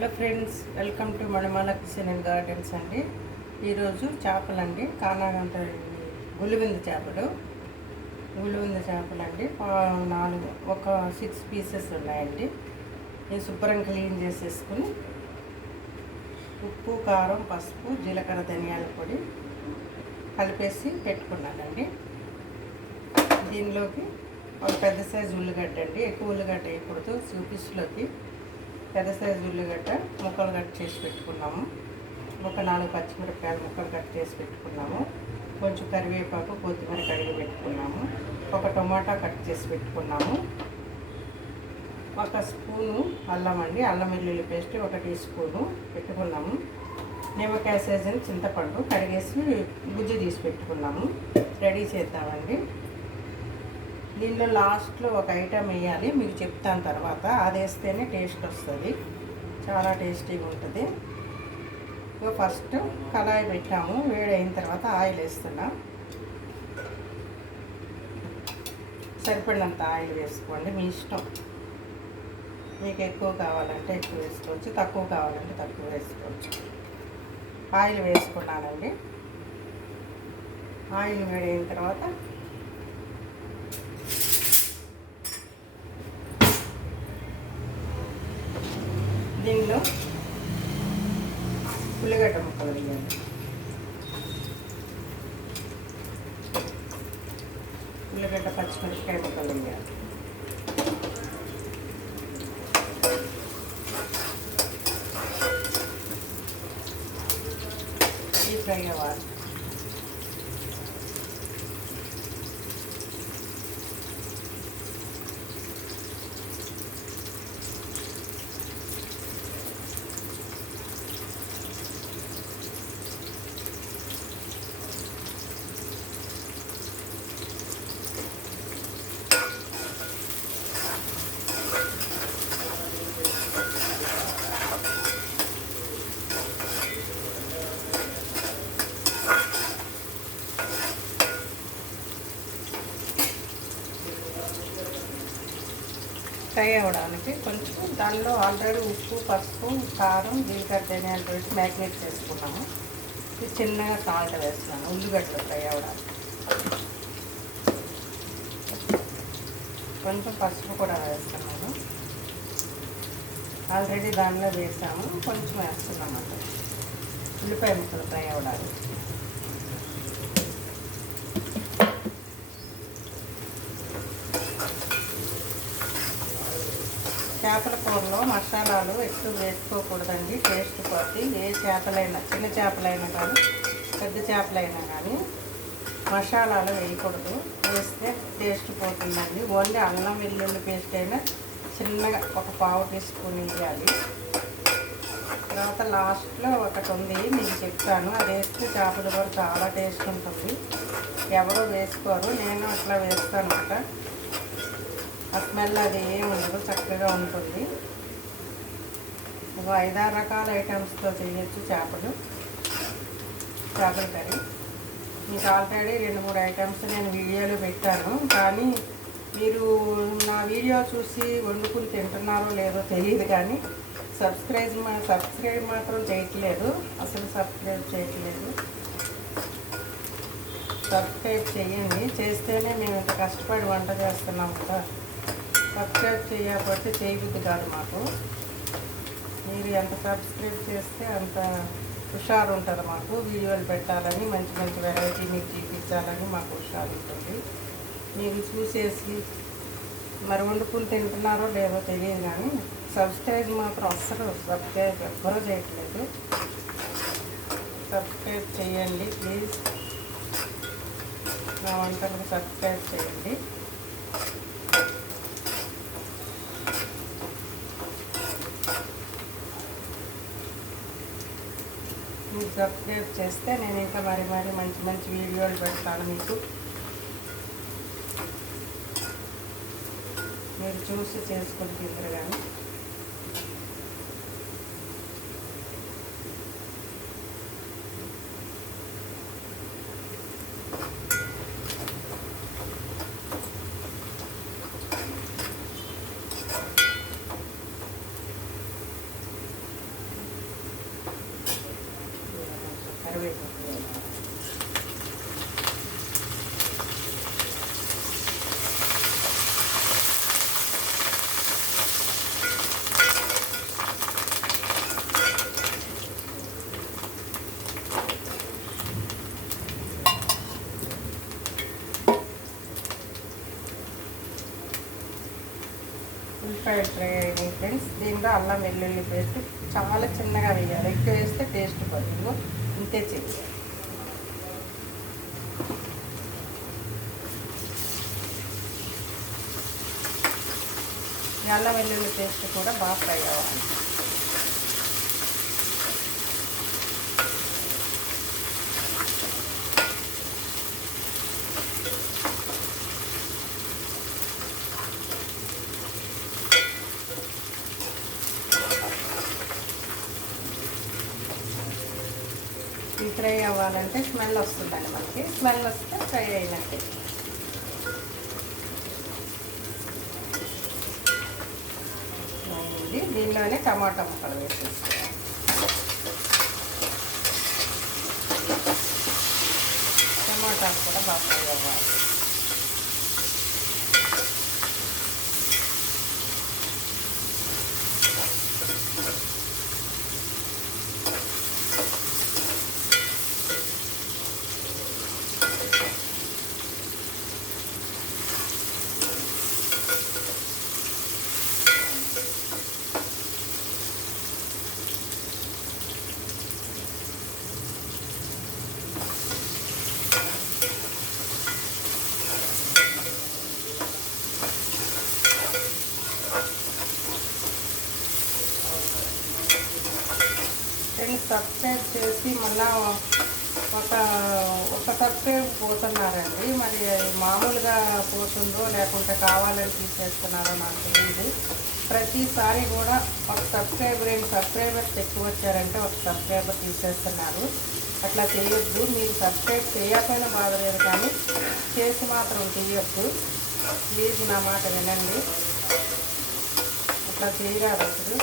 Hello friends, welcome to Manimala kitchen and gardens అండి. ఈరోజు చేపలండి, కానాగంట గులివింద చేపలు. అండి 6 పీసెస్ ఉన్నాయండి. నేను శుభ్రం క్లీన్ చేసేసుకుని ఉప్పు, కారం, పసుపు, జీలకర్ర, ధనియాల పొడి కలిపేసి పెట్టుకున్నానండి. దీనిలోకి ఒక పెద్ద సైజు ఉల్లిగడ్డ అండి, ఎక్కువ ఉల్లిగడ్డ వేయకూడదు. చూపిస్లోకి పెద్ద సైజు ఉల్లిగడ్డ ముక్కలు కట్ చేసి పెట్టుకున్నాము. ఒక 4 పచ్చిమిరపకాయలు ముక్కలు కట్ చేసి పెట్టుకున్నాము. కొంచెం కరివేపాకు, కొత్తిమీర కడిగి పెట్టుకున్నాము. ఒక టొమాటో కట్ చేసి పెట్టుకున్నాము. ఒక స్పూను అల్లం అండి, అల్లం వెల్లుల్లి పేస్ట్ 1 టీ స్పూను పెట్టుకున్నాము. నిమ్మకాయ సైజుని చింతపండు కడిగేసి గుజ్జు తీసి పెట్టుకున్నాము. రెడీ చేద్దామండి. దీనిలో లాస్ట్లో ఒక ఐటెం వేయాలి, మీకు చెప్తాను తర్వాత. అది వేస్తేనే టేస్ట్ వస్తుంది, చాలా టేస్టీగా ఉంటుంది. ఇక ఫస్ట్ కళాయి పెట్టాము, వేడైన తర్వాత ఆయిల్ వేస్తున్నాం. సరిపడినంత ఆయిల్ వేసుకోండి, మీ ఇష్టం. మీకు ఎక్కువ కావాలంటే ఎక్కువ వేసుకోవచ్చు, తక్కువ కావాలంటే తక్కువ వేసుకోవచ్చు. ఆయిల్ వేసుకున్నానండి. ఆయిల్ వేడైన తర్వాత దీనిలో ఉల్లిగడ్డ ముక్కలు వేయాలి. ఉల్లిగడ్డ, పచ్చిమిరపకాయ ముక్కలు వేయాలి. ఈ ఫ్రై అవ్వాలి. ఫ్రై అవ్వడానికి కొంచెం దానిలో ఆల్రెడీ ఉప్పు, పసుపు, కారం, జీలకర్ర, ధనియాలు పెట్టి మ్యాగ్నేట్ చేసుకున్నాము. ఇది చిన్నగా సాల్ట్ వేస్తున్నాను ఉల్లిగడ్డలు ఫ్రై అవ్వడానికి. కొంచెం పసుపు కూడా వేస్తున్నాను, ఆల్రెడీ దానిలో వేసాము. కొంచెం వేస్తున్నాం అన్నమాట ఉల్లిపాయ ముక్కలు ఫ్రై అవ్వడానికి. చేపల కూరలో మసాలాలు ఎక్కువ వేసుకోకూడదండి, టేస్ట్ పోతే. ఏ చేపలైనా, చిన్న చేపలైనా కానీ పెద్ద చేపలైనా కానీ మసాలాలు వేయకూడదు. వేస్తే టేస్ట్ పోతుందండి. ఓన్లీ అల్లం వెల్లుల్లి పేస్ట్ అయినా చిన్నగా ఒక 1/2 టీ స్పూన్ వేయాలి. తర్వాత లాస్ట్లో ఒకటి ఉంది, మీకు చెప్తాను. అది వేస్తే చేపలు కూడా చాలా టేస్ట్ ఉంటుంది. ఎవరో వేసుకోరు, నేను అట్లా వేస్తాను అన్నమాట. ఆ స్మెల్ అది ఏమి ఉండదు, చక్కగా ఉంటుంది. ఒక 5-6 రకాల ఐటమ్స్తో చేయొచ్చు చేపల కర్రీ. మీకు ఆల్రెడీ 2-3 ఐటమ్స్ నేను వీడియోలో పెట్టాను, కానీ మీరు నా వీడియో చూసి వండుకుని తింటున్నారో లేదో తెలియదు. కానీ సబ్స్క్రైబ్ మాత్రం చేయట్లేదు, అసలు సబ్స్క్రైబ్ చేయట్లేదు. సబ్స్క్రైబ్ చేయండి, చేస్తేనే మేము ఇంత కష్టపడి వంట చేస్తున్నాం కదా. సబ్స్క్రైబ్ చేయకపోతే చేయబుద్ధి కాదు మాకు. మీరు ఎంత సబ్స్క్రైబ్ చేస్తే అంత హుషారు ఉంటుంది మాకు. వీడియోలు పెట్టాలని, మంచి మంచి వెరైటీ మీకు చూపించాలని మాకు హుషారు ఉంటుంది. మీరు చూసేసి మరి వండుకుని తింటున్నారో లేదో తెలియదు, కానీ సబ్స్క్రైబ్ మాత్రం అస్సలు సబ్స్క్రైబ్ ఎవ్వరూ చేయట్లేదు. సబ్స్క్రైబ్ చేయండి ప్లీజ్, నా వంటలకు సబ్స్క్రైబ్ చేయండి. మీరు సబ్స్క్రైబ్ చేస్తే నేను ఇంకా మరి మంచి మంచి వీడియోలు పెడతాను మీకు. మీరు చూసి చేసుకుని తింటారు. కానీ కరివేపాకు ఉల్లిపాయలు ఫ్రై అయినాయి ఫ్రెండ్స్. దీంట్లో అల్లం వెల్లుల్లి పేస్ట్ చాలా చిన్నగా వేయాలి, ఎక్కువ వేస్తే టేస్ట్ పడుతుంది. ఇంతే చేయాలి. అల్లం వెల్లుల్లి పేస్ట్ కూడా బాగా ఫ్రై అవ్వాలి. ఫ్రై అవ్వాలంటే స్మెల్ వస్తుందండి. మనకి స్మెల్ వస్తే ఫ్రై అయినట్టే. దీనిలోనే టమాటా ముక్కలు వేసేసుకోవాలి. టమాటాలు కూడా బాగా ఫ్రై అవ్వాలి. సబ్స్క్రైబ్ చేసి మళ్ళా ఒక సబ్స్క్రైబ్ పోతున్నారండి. మరి మామూలుగా పోతుందో లేకుంటే కావాలని తీసేస్తున్నారో నాకు తెలియదు. ప్రతిసారి కూడా ఒక సబ్స్క్రైబర్ 2 సబ్స్క్రైబర్స్ ఎక్కువ వచ్చారంటే ఒక సబ్స్క్రైబర్ తీసేస్తున్నారు. అట్లా చేయొద్దు. మీరు సబ్స్క్రైబ్ చేయకపోయినా బాధలేదు, కానీ చేసి మాత్రం తీయొద్దు. ప్లీజ్ నా మాట వినండి. అట్లా చేయరాదు అసలు.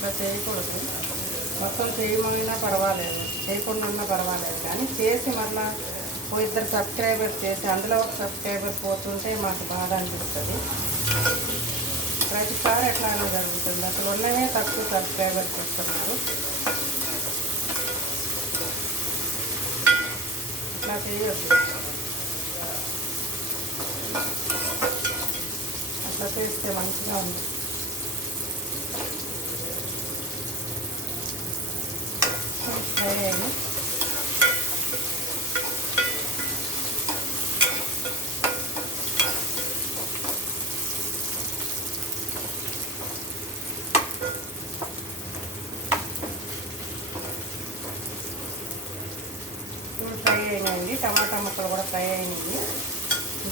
అట్లా చేయకూడదు. మొత్తం చేయమైనా పర్వాలేదు, చేయకుండా ఉన్నా పర్వాలేదు, కానీ చేసి మళ్ళీ ఓ 2 సబ్స్క్రైబర్స్ చేసి అందులో ఒక సబ్స్క్రైబర్ పోతుంటే మాకు బాధ అనిపిస్తుంది. ప్రతిసారి ఎట్లానే జరుగుతుంది. అసలు ఉన్నవే తక్కువ సబ్స్క్రైబర్స్ వస్తున్నారు. అట్లా చేయొద్దు. అట్లా చేస్తే మంచిగా ఉంది. ఫ్రై అయ్యి ఫ్రై అయినాయండి. టమాటా ముక్కలు కూడా ఫ్రై అయినాయి.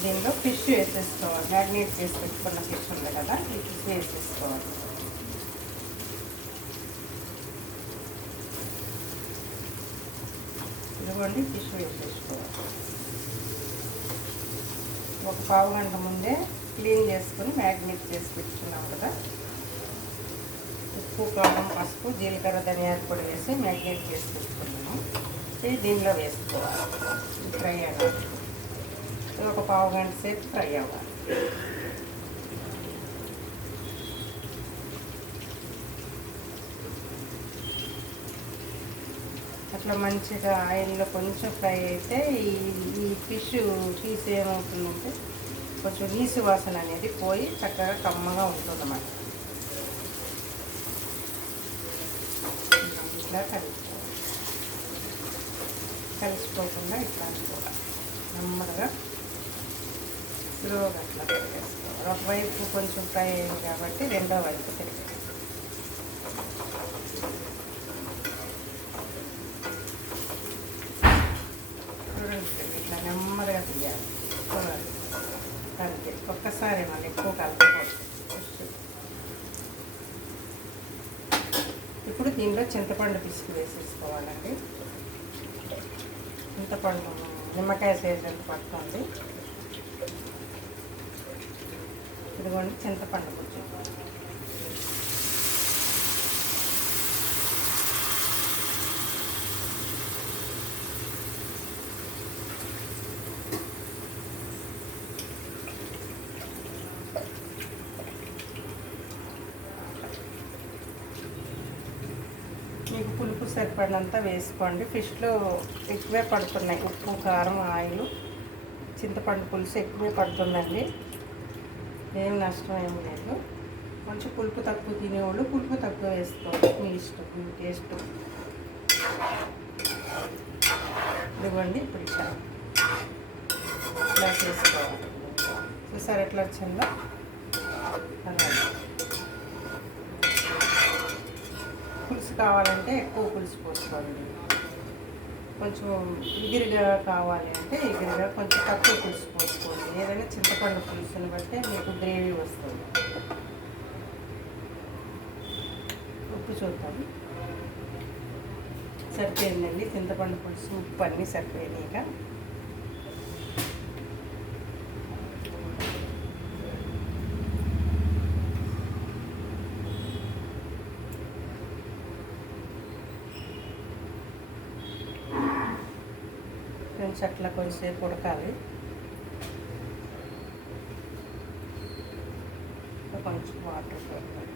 దీనిలో ఫిష్ వేసేసుకోవాలి. మ్యారినేట్ చేసి పెట్టుకున్న ఫిష్ ఉంది కదా, ఈ ఫిష్ వేసేసుకోవాలి. ఇదిగోండి ఫిష్ వేసేసుకోవాలి. ఒక పావు గంట ముందే క్లీన్ చేసుకొని మ్యారినేట్ చేసి పెట్టుకున్నాం కదా. ఉప్పు, కారం, పసుపు, జీలకర్ర, ధనియాల పొడి వేసి మ్యారినేట్ చేసి పెట్టుకున్నాము. ఇది దీనిలో వేసుకోవాలి. ఫ్రై అవ్వాలి. ఒక పావు గంట సేపు ఫ్రై అవ్వాలి. అట్లా మంచిగా ఆయిల్లో కొంచెం ఫ్రై అయితే ఈ ఫిష్ పీస్ ఏమవుతుందంటే కొంచెం నీసు వాసన అనేది పోయి చక్కగా కమ్మగా ఉంటుందన్నమాట. ఇట్లా కలిసిపోకుండా ఇట్లా అనుకోవాలి. నెమ్మదిగా స్లోగా అట్లా తిరిగేసుకోవాలి. ఒకవైపు కొంచెం ఫ్రై అయింది కాబట్టి రెండో వైపు తిరిగేసుకోవాలి. ఇట్లా నెమ్మదిగా తీయాలి. కలిపి ఒక్కసారి మళ్ళీ ఎక్కువ కలుపుకోవాలి. ఇప్పుడు దీనిలో చింతపండు పిసికి వేసేసుకోవాలండి. చింతపండు నిమ్మకాయ సైజ్ ఎంత పడుతుంది. ఇదిగోండి చింతపండు కొంచెం మీకు పులుపు సరిపడినంత వేసుకోండి. ఫిష్లో ఎక్కువే పడుతున్నాయి, ఉప్పు కారం ఆయిల్ చింతపండు పులుసు ఎక్కువే పడుతుందండి. ఏం నష్టం ఏం లేదు. కొంచెం పులుపు తక్కువ తినేవాళ్ళు పులుపు తక్కువ వేసుకోవాలి, మీ ఇష్టం, మీ టేస్ట్. ఇదిగోండి ఇప్పుడు ఇట్లా చేసుకోవాలి. చూసారు ఎట్లా వచ్చిందో అలాగే. పులుసు కావాలంటే ఎక్కువ పులుసు పోసుకోండి. కొంచెం ఇగిరిగా కావాలి అంటే ఇగిరిగా కొంచెం తక్కువ పులుసు పోసుకోండి. ఏదైనా చింతపండు పులుసుని బట్టి మీకు గ్రేవీ వస్తుంది. ఉప్పు చూద్దాం. సరిపోయిందండి చింతపండు పులుసు, ఉప్పు అన్నీ సరిపోయినాయిగా. కొంచెం అట్లా కొంచెంసేపు ఉడకాలి. కొంచెం వాటర్ పెట్టాలి.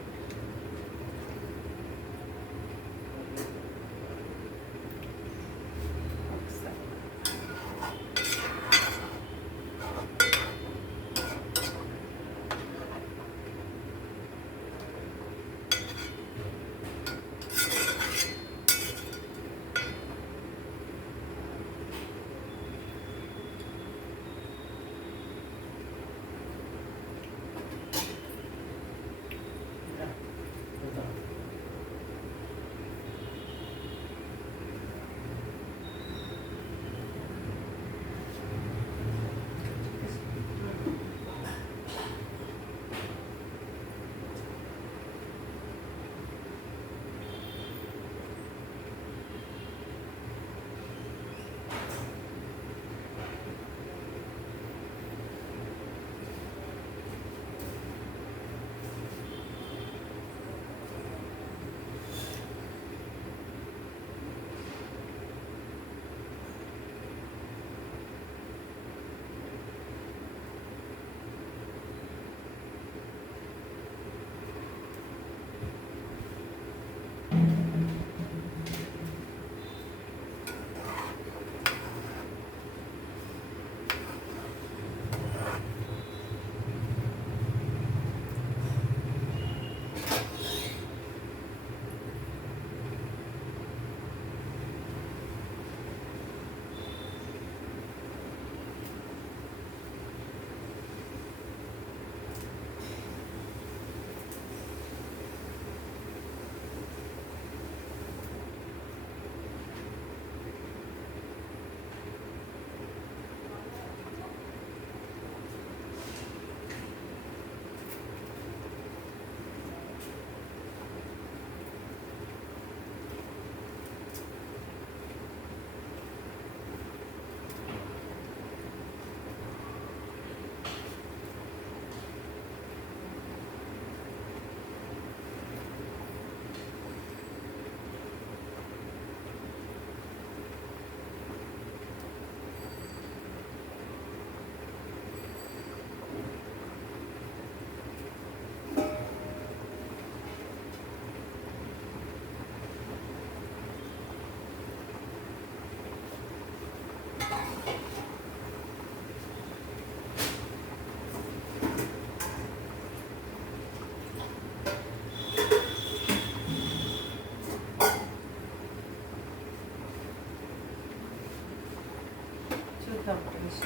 చూద్దాం ఫ్రెండ్స్.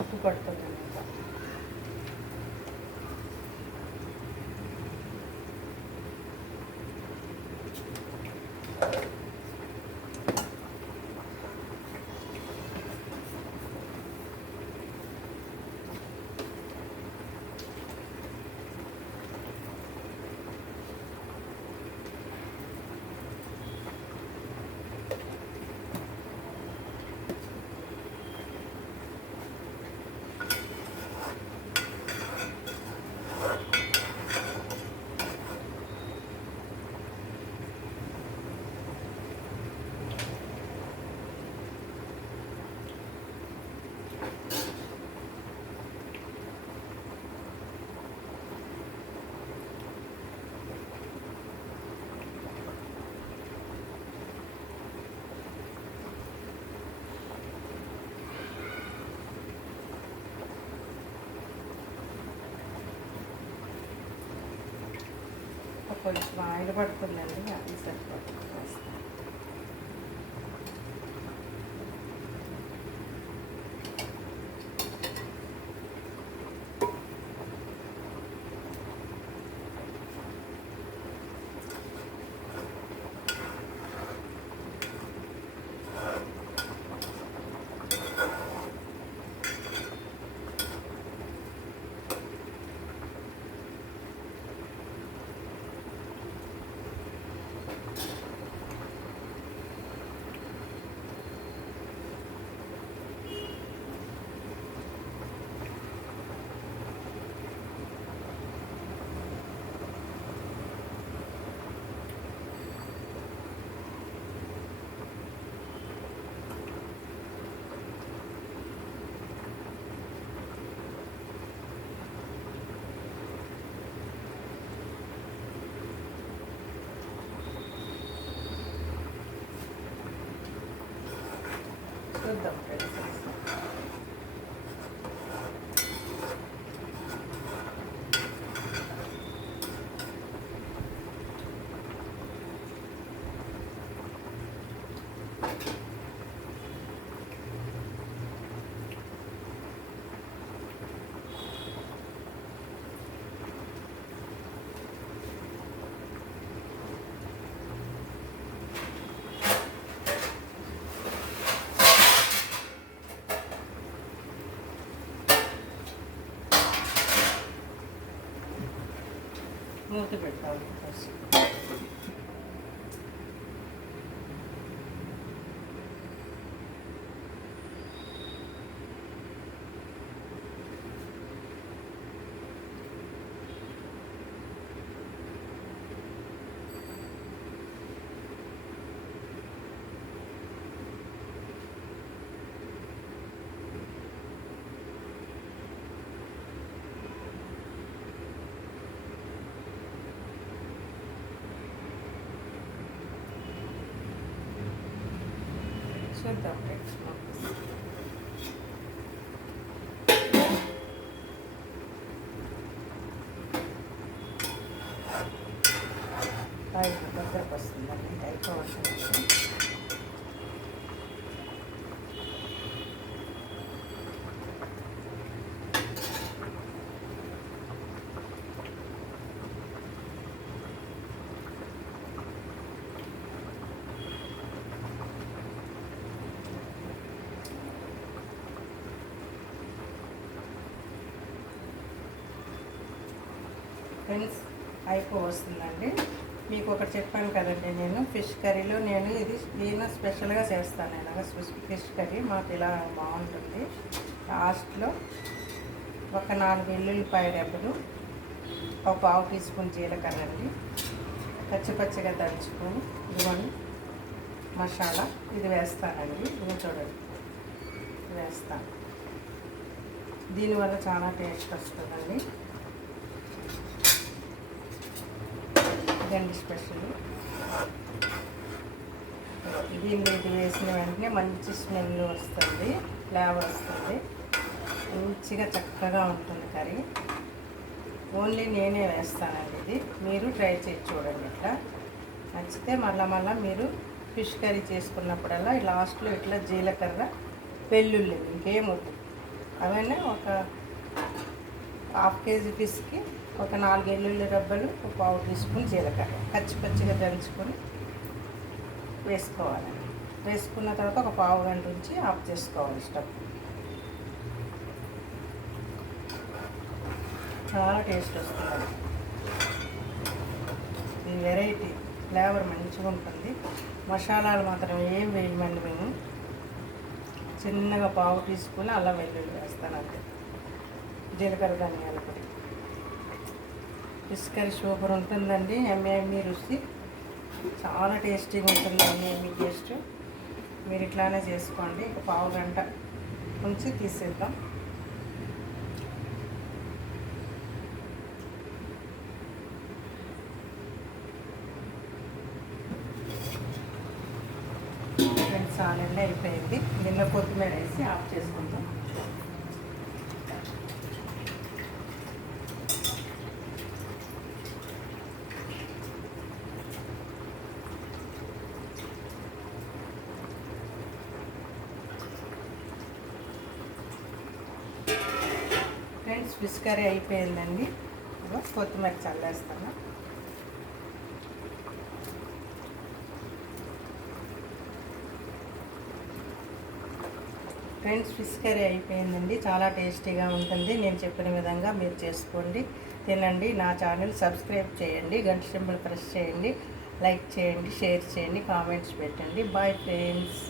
ఉప్పు పడుతుంది ఇంకా. కొంచెం ఆయిల్ పడుతుందండి, అది సరిపోతుంది. చూద్దాం ఫ్రెండ్స్. మూత పెట్టాలి ఫస్ట్. చూద్దాం ఫ్రెండ్స్. దగ్గరకు వస్తుందండి, అయిపోవస్తుంది. ఫ్రెండ్స్ అయిపోవస్తుందండి. మీకు ఒకటి చెప్పాను కదండి, నేను ఫిష్ కర్రీలో దీన్ని స్పెషల్గా చేస్తాను. ఇలాగ ఫిష్ కర్రీ మాకు ఇలా బాగుంటుంది. లాస్ట్లో ఒక 4 వెల్లుల్లిపాయ రెబ్బలు, ఒక 1/2 టీ స్పూన్ జీలకర్ర అండి, పచ్చిగా దంచుకొని ఇదిగోండి మసాలా ఇది వేస్తానండి. ఇది చూడండి వేస్తాను. దీనివల్ల చాలా టేస్ట్ వస్తుందండి. ఇదండి స్పెషల్. దీన్ని ఇది వేసిన వెంటనే మంచి స్మెల్ వస్తుంది, ఫ్లేవర్ వస్తుంది, మంచిగా చక్కగా ఉంటుంది కర్రీ. ఓన్లీ నేనే వేస్తానండి ఇది. మీరు ట్రై చేసి చూడండి. ఇట్లా నచ్చితే మళ్ళీ మీరు ఫిష్ కర్రీ చేసుకున్నప్పుడల్లా లాస్ట్లో ఇట్లా జీలకర్ర వెల్లుల్లి ఇంకేమొద్దు, అవన్నీ ఒక 1/2 కేజీ ఫిష్కి ఒక 4 వెల్లుల్లి రబ్బలు, ఒక 1/2 టీ స్పూన్ జీలకర్ర పచ్చిగా దంచుకొని వేసుకోవాలి. వేసుకున్న తర్వాత ఒక 1/2 గంట ఉంచి ఆఫ్ చేసుకోవాలి స్టవ్. చాలా టేస్ట్ వస్తుంది. ఈ వెరైటీ ఫ్లేవర్ మంచిగా ఉంటుంది. మసాలాలు మాత్రం ఏం వేయమండి. మేము చిన్నగా 1/2 టీ స్పూన్ అల్లం వెల్లుల్లి వేస్తాను అంతే, జీలకర్ర ధనియాల పొడి. ఫిష్ కర్రీ సూపర్ ఉంటుందండి. ఎమ్మె రుచి చాలా టేస్టీగా ఉంటుంది. ఎమ్మె టేస్ట్. మీరు ఇట్లానే చేసుకోండి. ఒక 1/2 గంట ఉంచి తీసేద్దాం. చాలండి, అయిపోయింది. నిన్న కొత్తిమీర వేసి ఆఫ్ చేసుకుందాం. ఫిష్ కర్రీ అయిపోయిందండి. కొత్తిమీర చల్లేస్తాను. ఫ్రెండ్స్, ఫిష్ కర్రీ అయిపోయిందండి. చాలా టేస్టీగా ఉంటుంది. నేను చెప్పిన విధంగా మీరు చేసుకోండి, తినండి. నా ఛానల్ సబ్స్క్రైబ్ చేయండి, గంట సింబల్ ప్రెస్ చేయండి, లైక్ చేయండి, షేర్ చేయండి, కామెంట్స్ పెట్టండి. Bye friends.